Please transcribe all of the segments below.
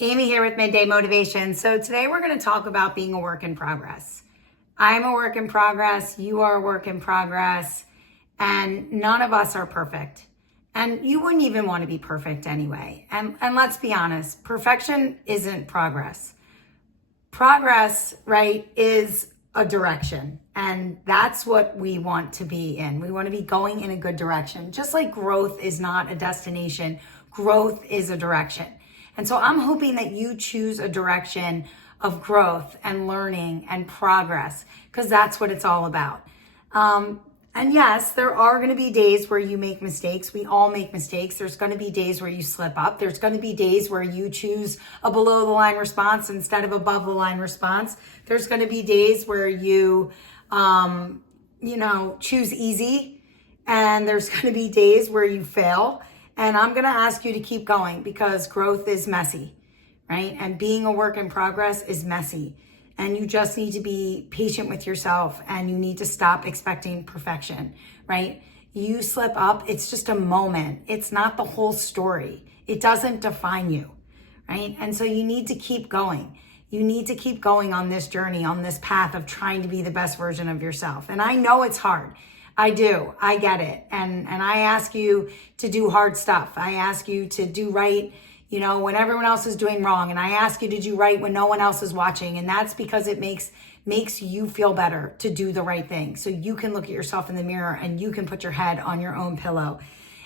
Amy here with Midday Motivation. So today we're going to talk about being a work in progress. I'm a work in progress. You are a work in progress. And none of us are perfect. And you wouldn't even want to be perfect anyway. And let's be honest, perfection isn't progress. Progress, right, is a direction. And that's what we want to be in. We want to be going in a good direction. Just like growth is not a destination, growth is a direction. And so I'm hoping that you choose a direction of growth and learning and progress, because that's what it's all about. And yes, there are going to be days where you make mistakes. We all make mistakes. There's going to be days where you slip up. There's going to be days where you choose a below the line response instead of above the line response. There's going to be days where you, choose easy. And there's going to be days where you fail. And I'm going to ask you to keep going because growth is messy, right? And being a work in progress is messy. And you just need to be patient with yourself and you need to stop expecting perfection, right? You slip up, it's just a moment. It's not the whole story. It doesn't define you, right? And so you need to keep going. You need to keep going on this journey, on this path of trying to be the best version of yourself. And I know it's hard. I do. I get it. And I ask you to do hard stuff. I ask you to do right, when everyone else is doing wrong. And I ask you to do right when no one else is watching. And that's because it makes you feel better to do the right thing. So you can look at yourself in the mirror and you can put your head on your own pillow.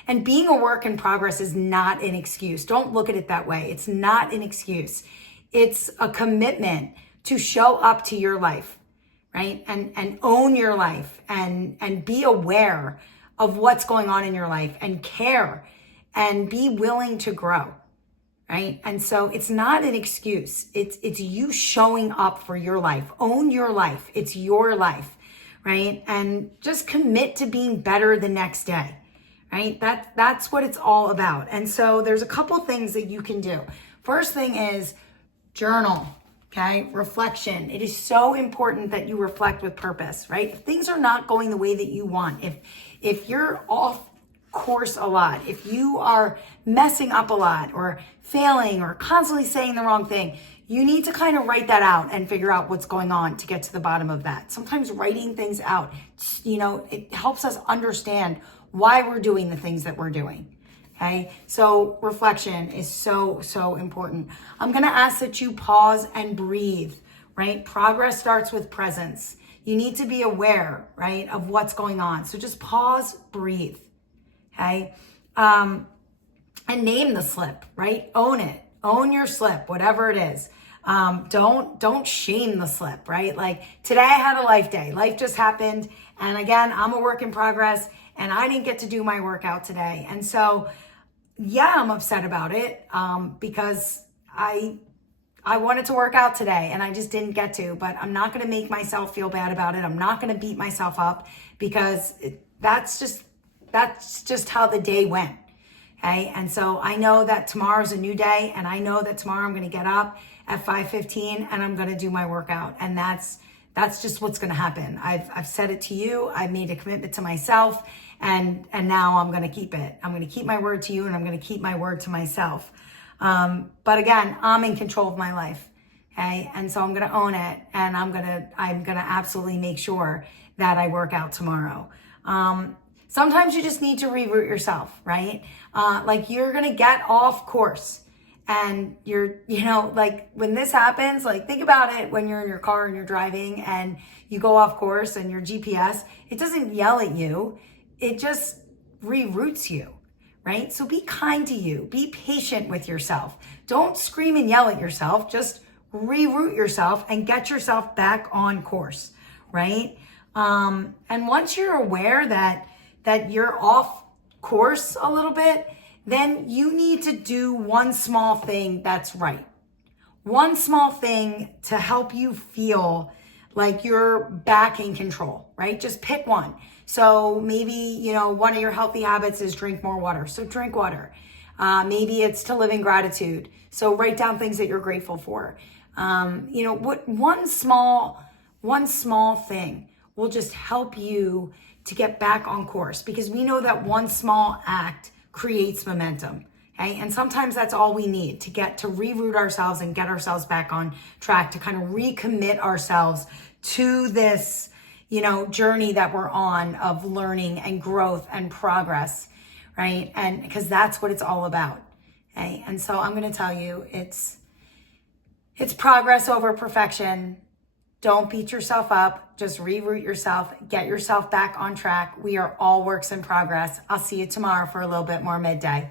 And being a work in progress is not an excuse. Don't look at it that way. It's not an excuse. It's a commitment to show up to your life. Right? And own your life and be aware of what's going on in your life and care and be willing to grow. Right? And so it's not an excuse. It's you showing up for your life. Own your life. It's your life. Right? And just commit to being better the next day. Right? That's what it's all about. And so there's a couple things that you can do. First thing is journal. Okay, reflection. It is so important that you reflect with purpose, right? If things are not going the way that you want, if you're off course a lot, if you are messing up a lot or failing or constantly saying the wrong thing, you need to kind of write that out and figure out what's going on to get to the bottom of that. Sometimes writing things out, it helps us understand why we're doing the things that we're doing. Okay, so reflection is so, so important. I'm going to ask that you pause and breathe, right? Progress starts with presence. You need to be aware, right, of what's going on. So just pause, breathe, okay? And name the slip, right? Own it. Own your slip, whatever it is. Don't shame the slip, right? Like today I had a life day. Life just happened. And again, I'm a work in progress and I didn't get to do my workout today. And so yeah, I'm upset about it because I wanted to work out today and I just didn't get to, but I'm not going to make myself feel bad about it. I'm not going to beat myself up because that's just how the day went. Okay. And so I know that tomorrow's a new day and I know that tomorrow I'm going to get up at 5:15 and I'm going to do my workout. And that's just what's going to happen. I've said it to you. I've made a commitment to myself. And now I'm going to keep it. I'm going to keep my word to you and I'm going to keep my word to myself. But again, I'm in control of my life. Okay. And so I'm going to own it and I'm going to absolutely make sure that I work out tomorrow. Sometimes you just need to reroute yourself, right? Like you're going to get off course and like when this happens, like think about it when you're in your car and you're driving and you go off course and your GPS, it doesn't yell at you. It just reroutes you, right? So be kind to you. Be patient with yourself. Don't scream and yell at yourself. Just reroute yourself and get yourself back on course, right? And once you're aware that you're off course a little bit, then you need to do one small thing that's right. One small thing to help you feel like you're back in control, right? Just pick one. So maybe, one of your healthy habits is drink more water. So drink water. Maybe it's to live in gratitude. So write down things that you're grateful for. What one small thing will just help you to get back on course because we know that one small act creates momentum. Okay? And sometimes that's all we need to reroute ourselves and get ourselves back on track, to kind of recommit ourselves to this, journey that we're on of learning and growth and progress, right? And because that's what it's all about. Okay? And so I'm going to tell you, it's progress over perfection. Don't beat yourself up. Just reroute yourself. Get yourself back on track. We are all works in progress. I'll see you tomorrow for a little bit more midday.